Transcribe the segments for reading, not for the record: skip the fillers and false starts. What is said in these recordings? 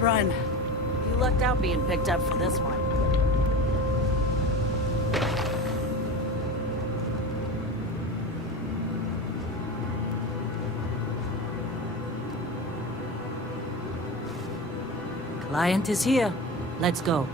Brian. You lucked out being picked up for this one. Client is here. Let's go.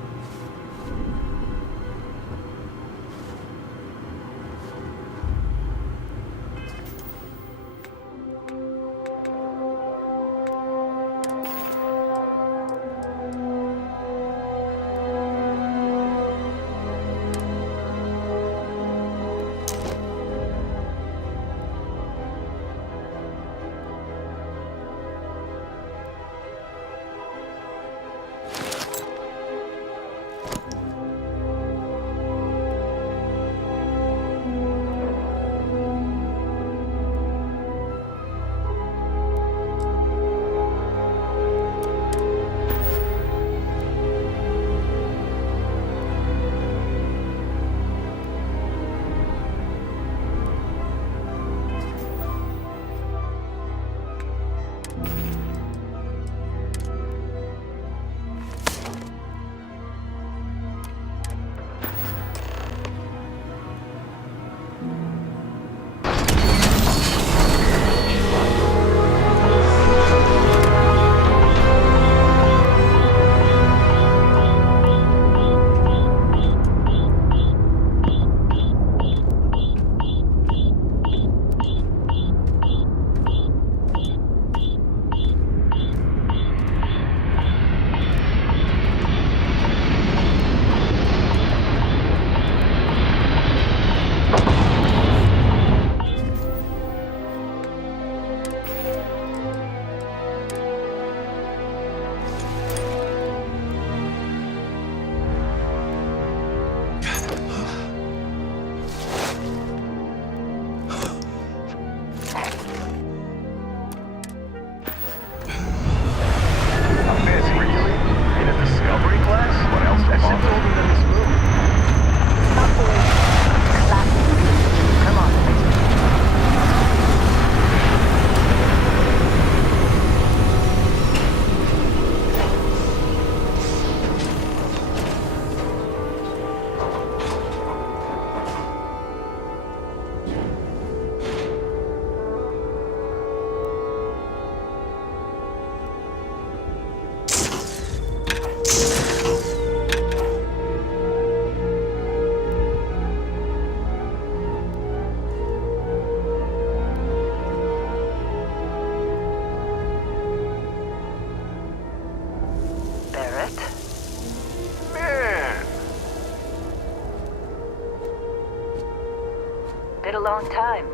Long time.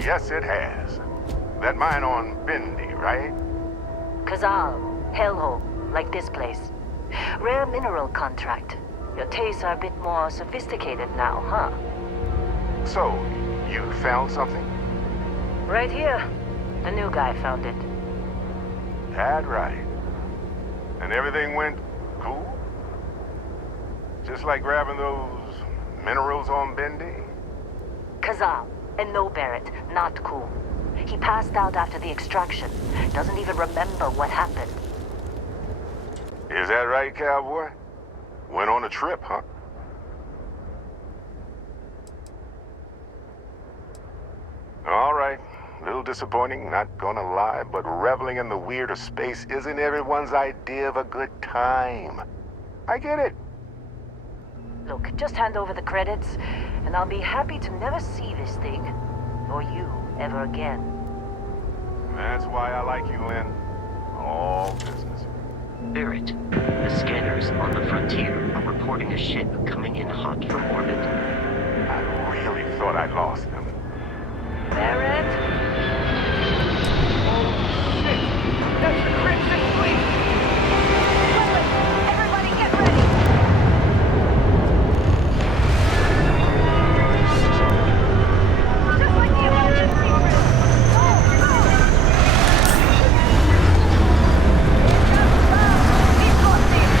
Yes, it has. That mine on Bendy, right? Kazal, hellhole, like this place. Rare mineral contract. Your tastes are a bit more sophisticated now, huh? So, you found something? Right here. The new guy found it. That right. And everything went cool? Just like grabbing those minerals on Bendy? Kazal, and no Barrett, not cool. He passed out after the extraction. Doesn't even remember what happened. Is that right, cowboy? Went on a trip, huh? All right. Little disappointing, not gonna lie, but reveling in the weird of space isn't everyone's idea of a good time. I get it. Look, just hand over the credits, and I'll be happy to never see this thing, or you, ever again. That's why I like you, Lynn. All business. Barrett, the scanners on the frontier are reporting a ship coming in hot from orbit. I really thought I lost them. Barrett? Oh, shit! That's the Crimson Fleet! Everybody get ready! Just like the emergency room! He's got this!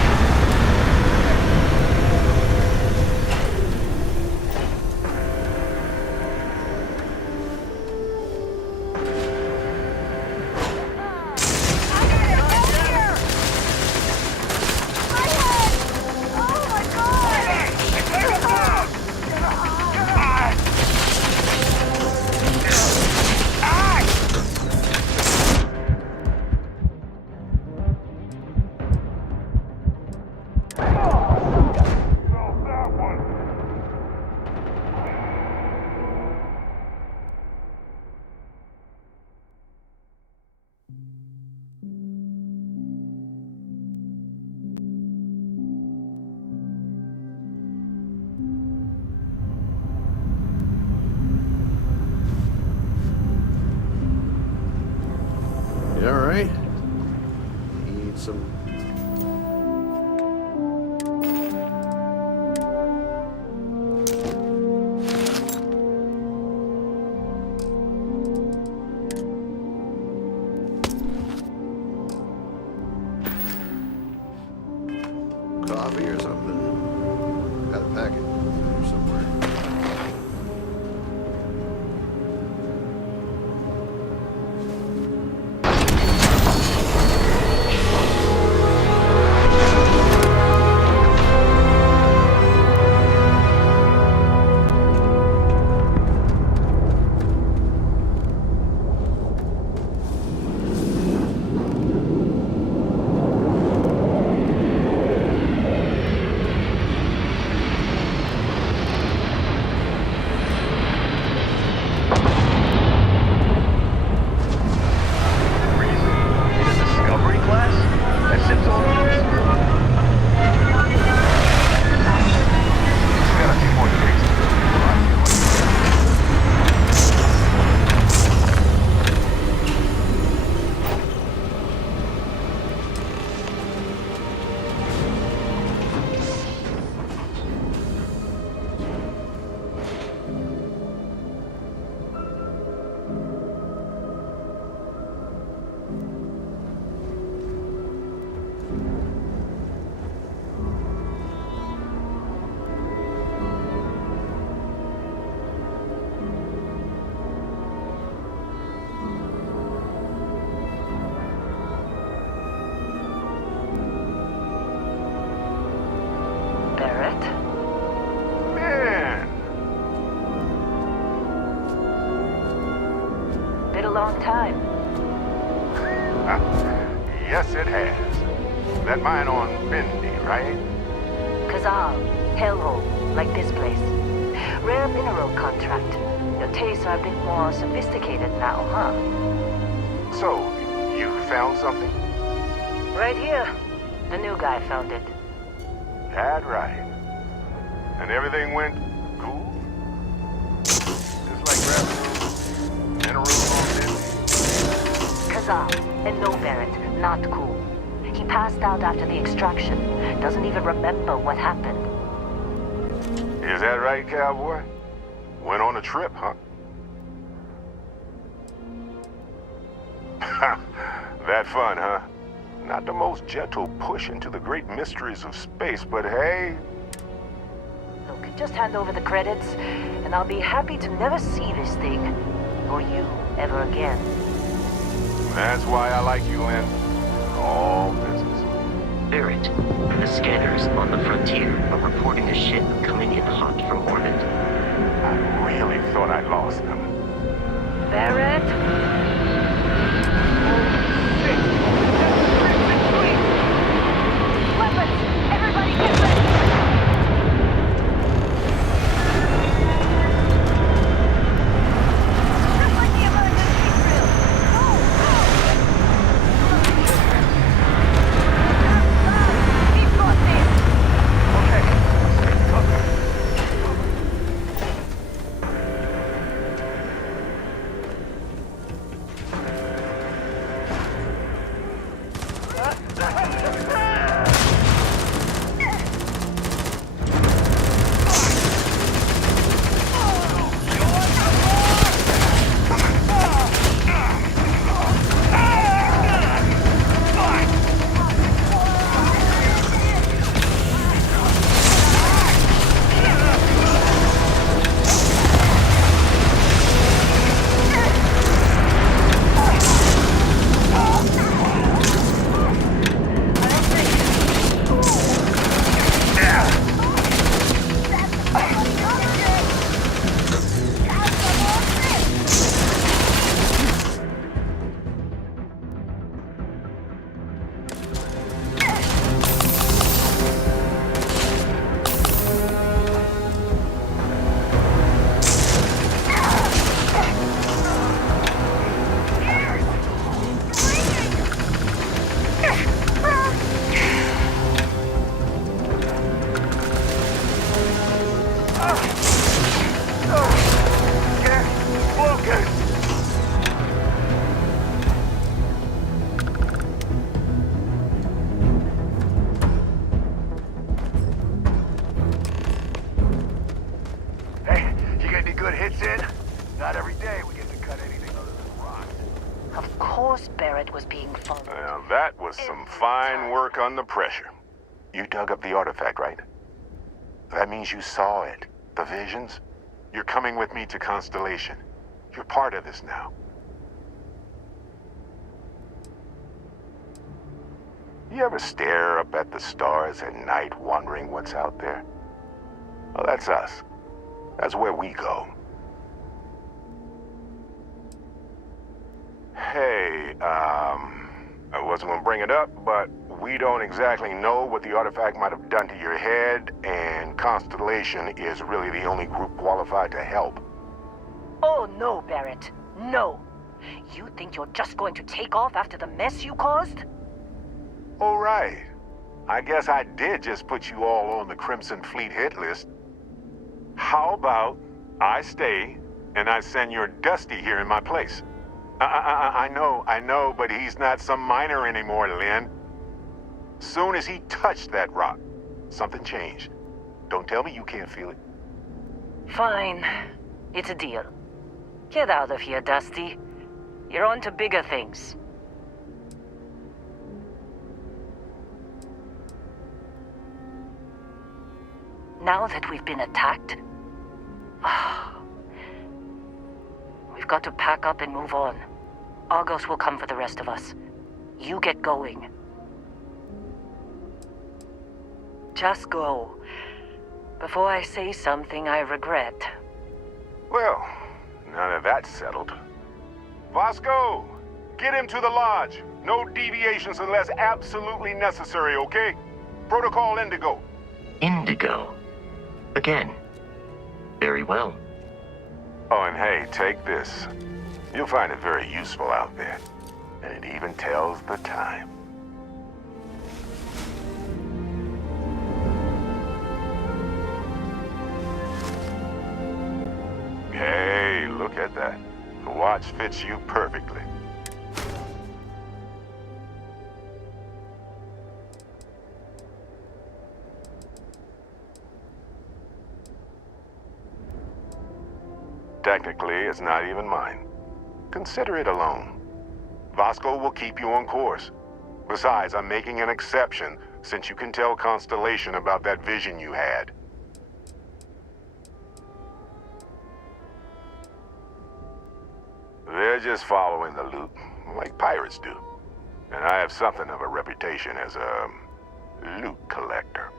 long time. Yes, it has. That mine on Bendy, right? Kazal, hellhole, like this place. Rare mineral contract. Your tastes are a bit more sophisticated now, huh? So, you found something? Right here. The new guy found it. That right. And everything went cool? Just like grabbing minerals on Bendy? Kazal, and no Barrett, not cool. He passed out after the extraction. Doesn't even remember what happened. Is that right, cowboy? Went on a trip, huh? That fun, huh? Not the most gentle push into the great mysteries of space, but hey... Look, just hand over the credits, and I'll be happy to never see this thing, or you, ever again. That's why I like you, Lynn. All business. Barrett, the scanners on the frontier are reporting a ship coming in hot from orbit. I really thought I lost them. Barrett? Weapons! Everybody get ready! Just like the emergency drill! Go! Keep crossing! Okay. Not every day we get to cut anything other than rock. Of course Barrett was being followed. Well, that was some fine work under pressure. You dug up the artifact, right? That means you saw it. The visions? You're coming with me to Constellation. You're part of this now. You ever stare up at the stars at night wondering what's out there? Well, that's us. That's where we go. Hey, I wasn't gonna bring it up, but we don't exactly know what the artifact might have done to your head, and Constellation is really the only group qualified to help. Oh no, Barrett. No. You think you're just going to take off after the mess you caused? All right. I guess I did just put you all on the Crimson Fleet hit list. How about I stay and I send your Dusty here in my place? I know, but he's not some miner anymore, Lynn. Soon as he touched that rock, something changed. Don't tell me you can't feel it. Fine. It's a deal. Get out of here, Dusty. You're on to bigger things. Now that we've been attacked, we've got to pack up and move on. Argos will come for the rest of us. You get going. Just go. Before I say something I regret. Well, now that that's settled, Vasco, get him to the lodge. No deviations unless absolutely necessary, okay? Protocol Indigo. Indigo. Again. Very well. Oh, and hey, take this. You'll find it very useful out there. And it even tells the time. Hey, look at that. The watch fits you perfectly. Technically, it's not even mine. Consider it a loan. Vasco will keep you on course. Besides, I'm making an exception since you can tell Constellation about that vision you had. They're just following the loot, like pirates do. And I have something of a reputation as a loot collector.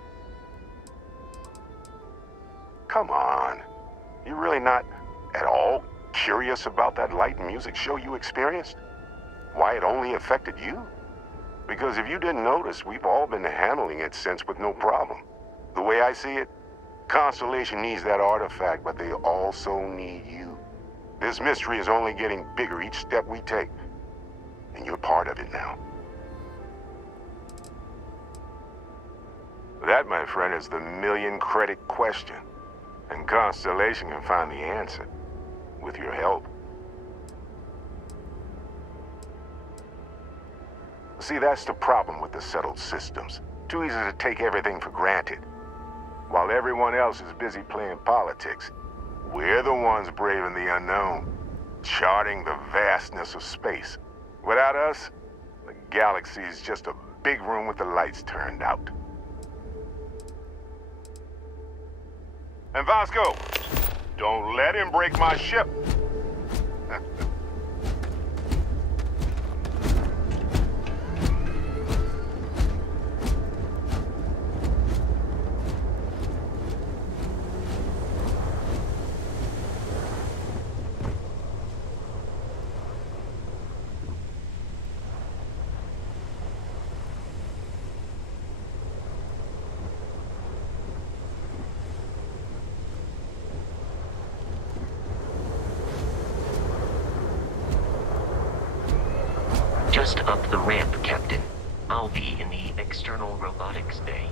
Come on. You really not at all curious about that light and music show you experienced? Why it only affected you? Because if you didn't notice, we've all been handling it since with no problem. The way I see it, Constellation needs that artifact, but they also need you. This mystery is only getting bigger each step we take, and you're part of it now. That, my friend, is the million-credit question, and Constellation can find the answer, with your help. See, that's the problem with the settled systems. Too easy to take everything for granted. While everyone else is busy playing politics, we're the ones braving the unknown, charting the vastness of space. Without us, the galaxy is just a big room with the lights turned out. And Vasco, don't let him break my ship. Just up the ramp, Captain. I'll be in the external robotics bay.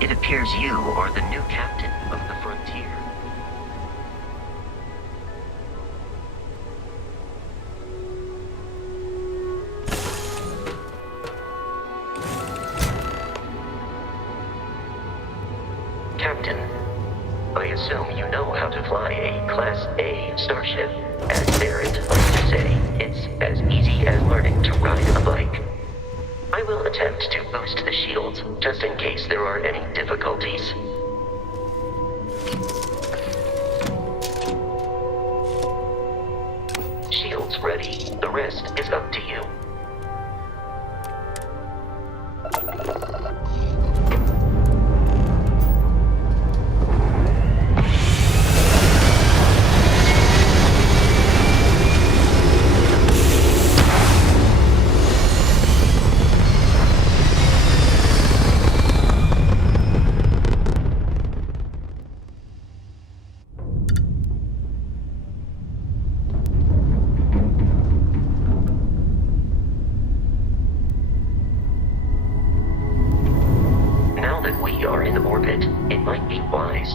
It appears you are the new captain of the Frontier. Captain, I assume you know how to fly a Class A starship. As Barrett likes to say, it's as easy as learning to ride a bike. I will attempt to boost the shields, just in case there are any difficulties. Shields ready. The rest is up to you.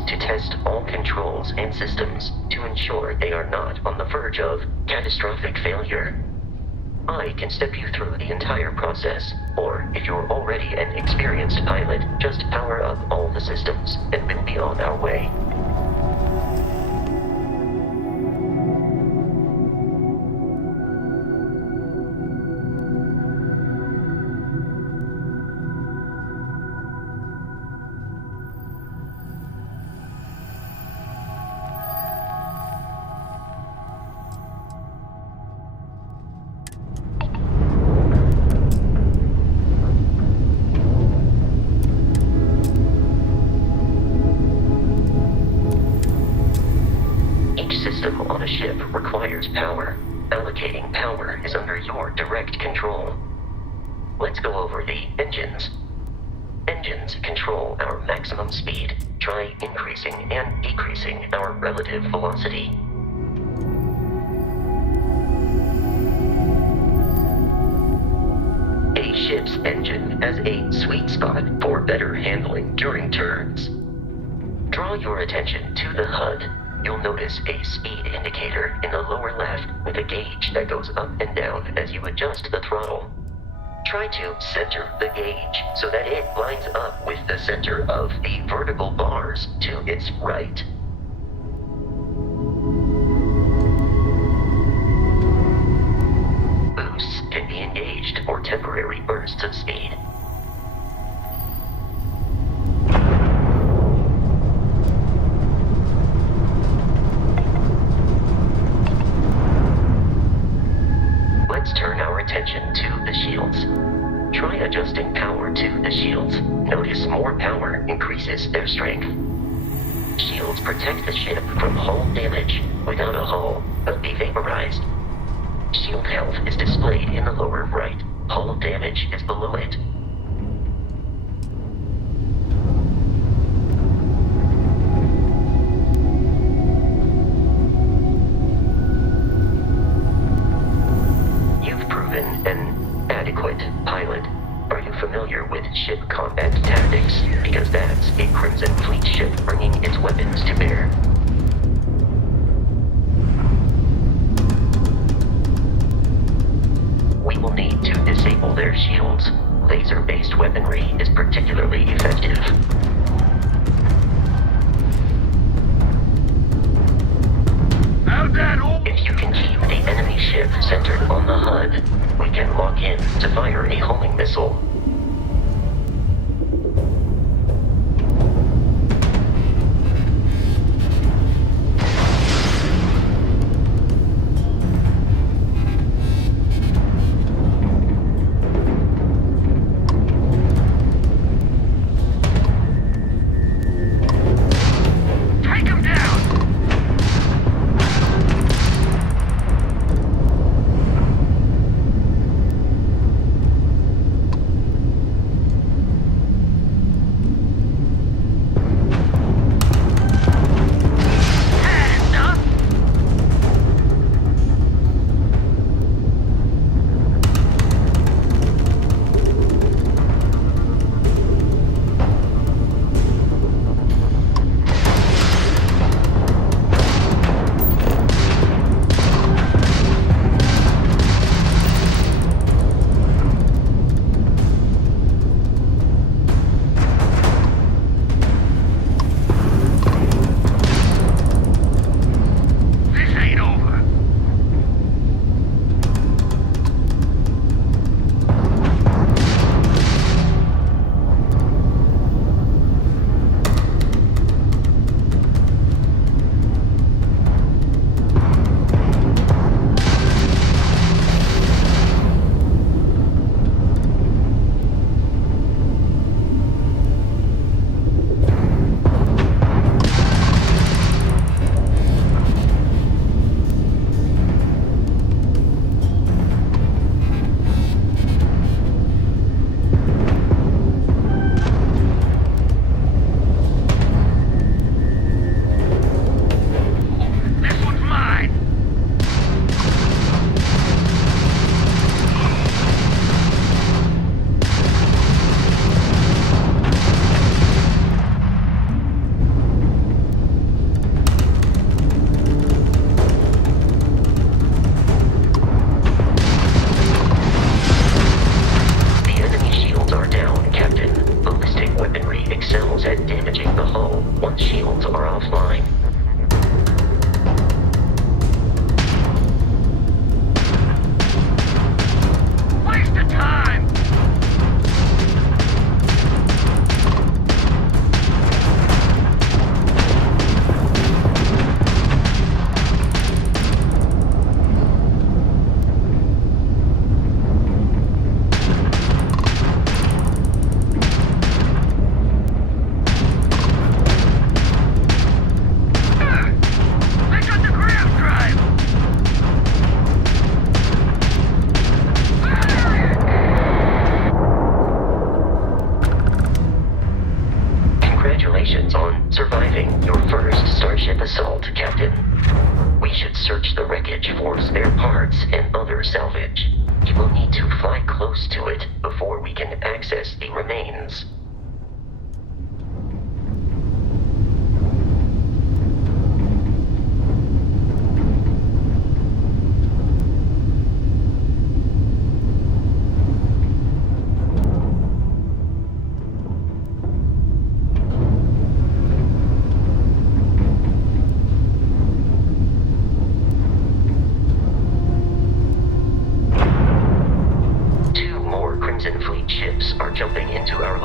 To test all controls and systems to ensure they are not on the verge of catastrophic failure. I can step you through the entire process, or if you're already an experienced pilot, just power up all the systems and we'll be on our way. system on a ship requires power. Allocating power is under your direct control. Let's go over the engines. Engines control our maximum speed. Try increasing and decreasing our relative velocity. A ship's engine has a sweet spot for better handling during turns. Draw your attention to the HUD. You'll notice a speed indicator in the lower left with a gauge that goes up and down as you adjust the throttle. Try to center the gauge so that it lines up with the center of the vertical bars to its right. Boosts can be engaged for temporary bursts of speed. Let's turn our attention to the shields. Try adjusting power to the shields. Notice more power increases their strength. Shields protect the ship from hull damage. Without a hull, they'll be vaporized. Shield health is displayed in the lower right. Hull damage is below it. You've proven an adequate pilot. Are you familiar with ship combat tactics? Because that's a Crimson Fleet ship bringing its weapons to bear. We will need to disable their shields. Laser-based weaponry is particularly effective. If you can keep the enemy ship centered on the HUD, we can lock in to fire a homing missile. for spare parts and other salvage. You will need to fly close to it before we can access the remains. Fleet ships are jumping into our